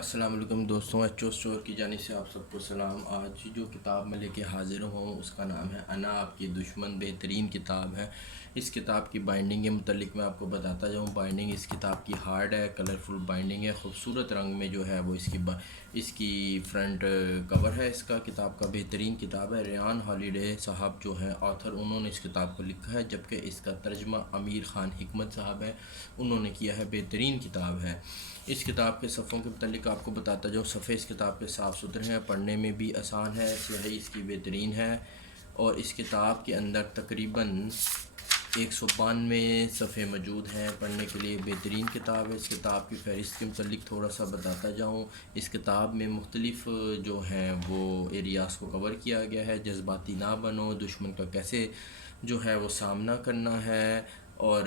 السلام علیکم دوستوں، ایچ او اسٹور کی جانب سے آپ سب کو سلام۔ آج جو کتاب میں لے کے حاضر ہوں اس کا نام ہے انا آپ کی دشمن، بہترین کتاب ہے۔ اس کتاب کی بائنڈنگ کے متعلق میں آپ کو بتاتا جاؤں۔ بائنڈنگ اس کتاب کی ہارڈ ہے، کلرفل بائنڈنگ ہے، خوبصورت رنگ میں جو ہے وہ اس کی فرنٹ کور ہے۔ اس کا کتاب کا بہترین کتاب ہے۔ ریان ہالیڈے صاحب جو ہیں آتھر، انہوں نے اس کتاب کو لکھا ہے، جبکہ اس کا ترجمہ امیر خان حکمت صاحب ہے، انہوں نے کیا ہے۔ بہترین کتاب ہے۔ اس کتاب کے صفحوں کے متعلق آپ کو بتاتا جاؤں۔ صفحے اس کتاب کے صاف ستھرے ہیں، پڑھنے میں بھی آسان ہے، سیاہی اس کی بہترین ہے، اور اس کتاب کے اندر تقریباً 192 صفحے موجود ہیں۔ پڑھنے کے لیے بہترین کتاب ہے۔ اس کتاب کی فہرست کے متعلق تھوڑا سا بتاتا جاؤں۔ اس کتاب میں مختلف جو ہیں وہ ایریاز کو کور کیا گیا ہے۔ جذباتی نہ بنو، دشمن کا کیسے جو ہے وہ سامنا کرنا ہے، اور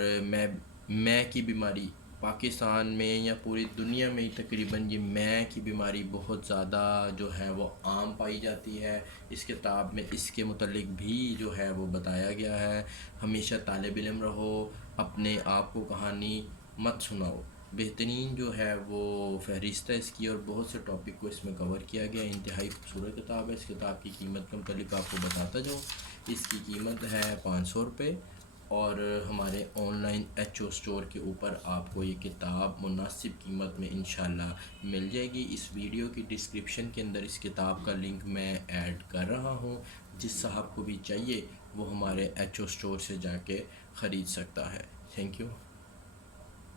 میں کی بیماری پاکستان میں یا پوری دنیا میں تقریباً یہ میں کی بیماری بہت زیادہ جو ہے وہ عام پائی جاتی ہے۔ اس کتاب میں اس کے متعلق بھی جو ہے وہ بتایا گیا ہے۔ ہمیشہ طالب علم رہو، اپنے آپ کو کہانی مت سناؤ۔ بہترین جو ہے وہ فہرست ہے اس کی، اور بہت سے ٹاپک کو اس میں کور کیا گیا۔ انتہائی خوبصورت کتاب ہے۔ اس کتاب کی قیمت کے متعلق آپ کو بتاتا جاؤں۔ اس کی قیمت ہے 500 روپے، اور ہمارے online H O store کے اوپر آپ کو یہ کتاب مناسب قیمت میں انشاءاللہ مل جائے گی۔ اس ویڈیو کی ڈسکرپشن کے اندر اس کتاب کا لنک میں ایڈ کر رہا ہوں۔ جس صاحب کو بھی چاہیے وہ ہمارے ایچ او اسٹور سے جا کے خرید سکتا ہے۔ Thank you.